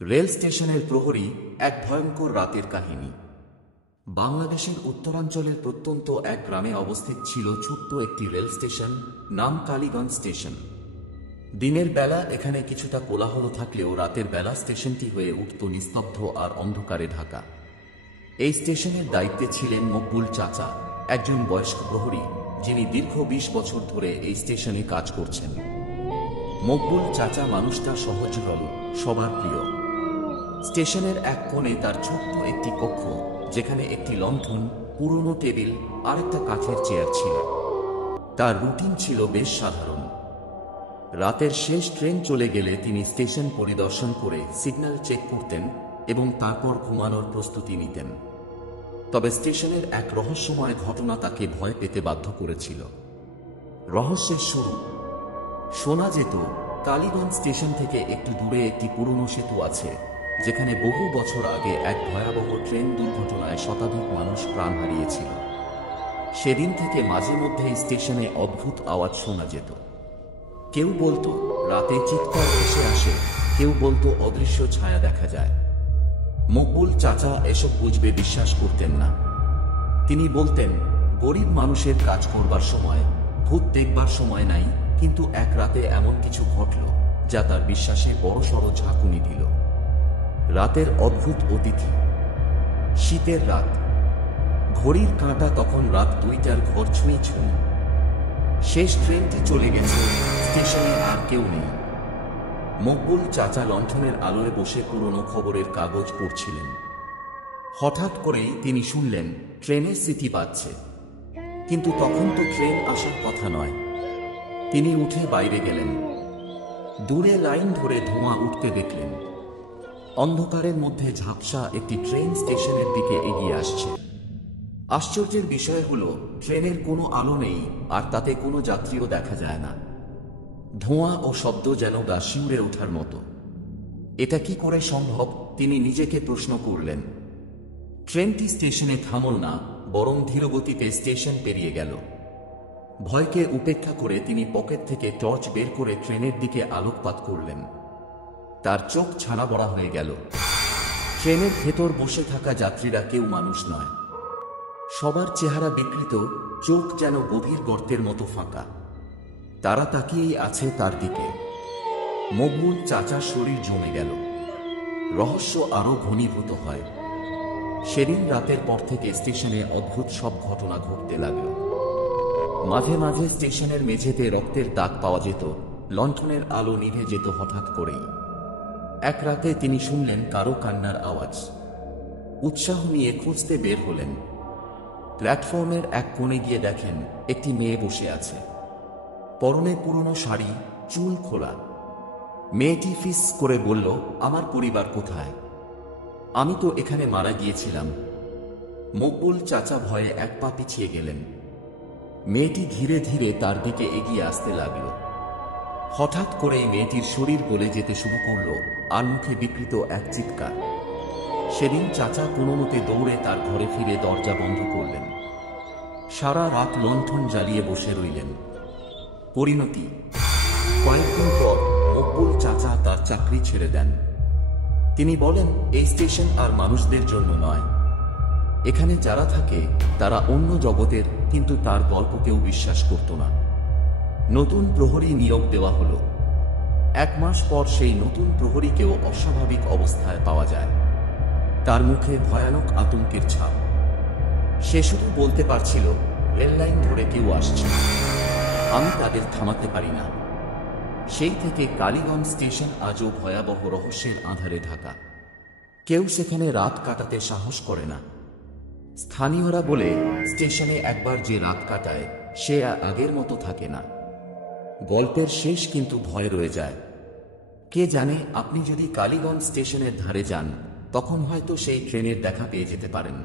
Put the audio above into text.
Rail স্টেশনের প্রহরী, এক ভয়ঙ্কর রাতের কাহিনী। বাংলাদেশের উত্তরাঞ্চলের প্রত্যন্ত এক গ্রামে অবস্থিত ছিল ছোট্ট একটি রেল স্টেশন, নাম কালীগঞ্জ স্টেশন। দিনের বেলা এখানে কিছুটা কোলাহল থাকলেও রাতের বেলা স্টেশনটি হয়ে উঠত নিস্তব্ধ আর অন্ধকারে ঢাকা। এই স্টেশনের দায়িত্বে ছিলেন মকবুল চাচা, একজন বয়স্ক প্রহরী, যিনি দীর্ঘ ২০ বছর ধরে এই স্টেশনে কাজ করছেন। মকবুল চাচা মানুষটা সহজ সরল, সবার প্রিয়। স্টেশনের এক কোণে তার ছোট্ট একটি কক্ষ, যেখানে একটি লণ্ঠন, পুরনো টেবিল আর একটা কাঠের চেয়ার ছিল। তার রুটিন ছিল বেশ সাধারণ। রাতের শেষ ট্রেন চলে গেলে তিনি স্টেশন পরিদর্শন করে সিগন্যাল চেক করতেন এবং তারপর ঘুমানোর প্রস্তুতি নিতেন। তবে স্টেশনের এক রহস্যময় ঘটনা তাকে ভয় পেতে বাধ্য করেছিল। রহস্যের শুরু। শোনা যেত কালীগঞ্জ স্টেশন থেকে একটু দূরে একটি পুরনো সেতু আছে, যেখানে বহু বছর আগে এক ভয়াবহ ট্রেন দুর্ঘটনায় শতাধিক মানুষ প্রাণ হারিয়েছিল। সেদিন থেকে মাঝে মধ্যেই স্টেশনে অদ্ভুত আওয়াজ শোনা যেত। কেউ বলতো রাতে চিৎকার ভেসে আসে, কেউ বলতো অদৃশ্য ছায়া দেখা যায়। মকবুল চাচা এসব বুঝবে বিশ্বাস করতেন না। তিনি বলতেন, গরিব মানুষের কাজ করবার সময়, ভূত দেখবার সময় নাই, কিন্তু এক রাতে এমন কিছু ঘটল যা তার বিশ্বাসে বড়সড় ঝাঁকুনি দিল। রাতের অদ্ভুত অতিথি। শীতের রাত। ঘড়ির কাঁটা তখন রাত ২টার ঘর ছুঁই ছুঁই। শেষ ট্রেনটি চলে গেছে, স্টেশনে আর কেউ নেই। মকবুল চাচা লণ্ঠনের আলোয় বসে পুরনো খবরের কাগজ পড়ছিলেন। হঠাৎ করেই তিনি শুনলেন ট্রেনের সিটি বাজছে। কিন্তু তখন তো ট্রেন আসার কথা নয়। তিনি উঠে বাইরে গেলেন। দূরে লাইন ধরে ধোঁয়া উঠতে দেখলেন। অন্ধকারের মধ্যে ঝাপসা একটি ট্রেন স্টেশনের দিকে এগিয়ে আসছে। আশ্চর্যের বিষয় হলো, ট্রেনের কোনো আলো নেই আর তাতে কোনো যাত্রীও দেখা যায় না। ধোঁয়া ও শব্দ যেন গা শিউরে ওঠার মতো। এটা কি করে সম্ভব, তিনি নিজেকে প্রশ্ন করলেন। ট্রেনটি স্টেশনে থামল না, বরং ধীরগতিতে স্টেশন পেরিয়ে গেল। ভয়কে উপেক্ষা করে তিনি পকেট থেকে টর্চ বের করে ট্রেনের দিকে আলোকপাত করলেন। তার চোখ ছানা বড়া হয়ে গেল। ট্রেনের ভেতর বসে থাকা যাত্রীরা কেউ মানুষ নয়। সবার চেহারা বিকৃত, চোখ যেন গভীর গর্তের মতো ফাঁকা। তারা তাকিয়েই আছে তার দিকে। মকবুল চাচার শরীর জমে গেল। রহস্য আরো ঘনীভূত হয়। সেদিন রাতের পর থেকে স্টেশনে অদ্ভুত সব ঘটনা ঘটতে লাগল। মাঝে মাঝে স্টেশনের মেঝেতে রক্তের দাগ পাওয়া যেত, লণ্ঠনের আলো নিভে যেত হঠাৎ করেই। এক রাতে তিনি শুনলেন কারো কান্নার আওয়াজ। উৎসাহ নিয়ে খুঁজতে বের হলেন। প্ল্যাটফর্মের এক কোণে গিয়ে দেখেন একটি মেয়ে বসে আছে। পরনে পুরনো শাড়ি, চুল খোলা। মেয়েটি ফিস করে বলল, আমার পরিবার কোথায়? আমি তো এখানে মারা গিয়েছিলাম। মকবুল চাচা ভয়ে এক পা পিছিয়ে গেলেন। মেয়েটি ধীরে ধীরে তার দিকে এগিয়ে আসতে লাগল। হঠাৎ করেই মেয়েটির শরীর গলে যেতে শুরু করল, আর মুখে বিকৃত এক চিৎকার। সেদিন চাচা কোনো মতে দৌড়ে তার ঘরে ফিরে দরজা বন্ধ করলেন। সারা রাত লণ্ঠন জ্বালিয়ে বসে রইলেন। পরিণতি। কয়েকদিন পর মকবুল চাচা তার চাকরি ছেড়ে দেন। তিনি বলেন, এই স্টেশন আর মানুষদের জন্য নয়। এখানে যারা থাকে তারা অন্য জগতের, কিন্তু তার গল্প কেউ বিশ্বাস করত না। নতুন প্রহরী নিয়োগ দেওয়া হলো। ১ মাস পর সেই নতুন প্রহরীকেও অস্বাভাবিক অবস্থায় পাওয়া যায়। তার মুখে ভয়ানক আতঙ্কের ছাপ। সে শুধু বলতে পারছিল, রেললাইন ধরে কেউ আসছে, আমি তাদের থামাতে পারি না। সেই থেকে কালীগঞ্জ স্টেশন আজও ভয়াবহ রহস্যের আঁধারে ঢাকা। কেউ সেখানে রাত কাটাতে সাহস করে না। স্থানীয়রা বলে, স্টেশনে একবার যে রাত কাটায় সে আর আগের মতো থাকে না। গল্পের শেষ কিন্তু ভয় রয়ে যায়। কে জানে, আপনি যদি কালীগঞ্জ স্টেশনের ধারে যান, তখন হয়তো সেই ট্রেনের দেখা পেয়ে যেতে পারেন।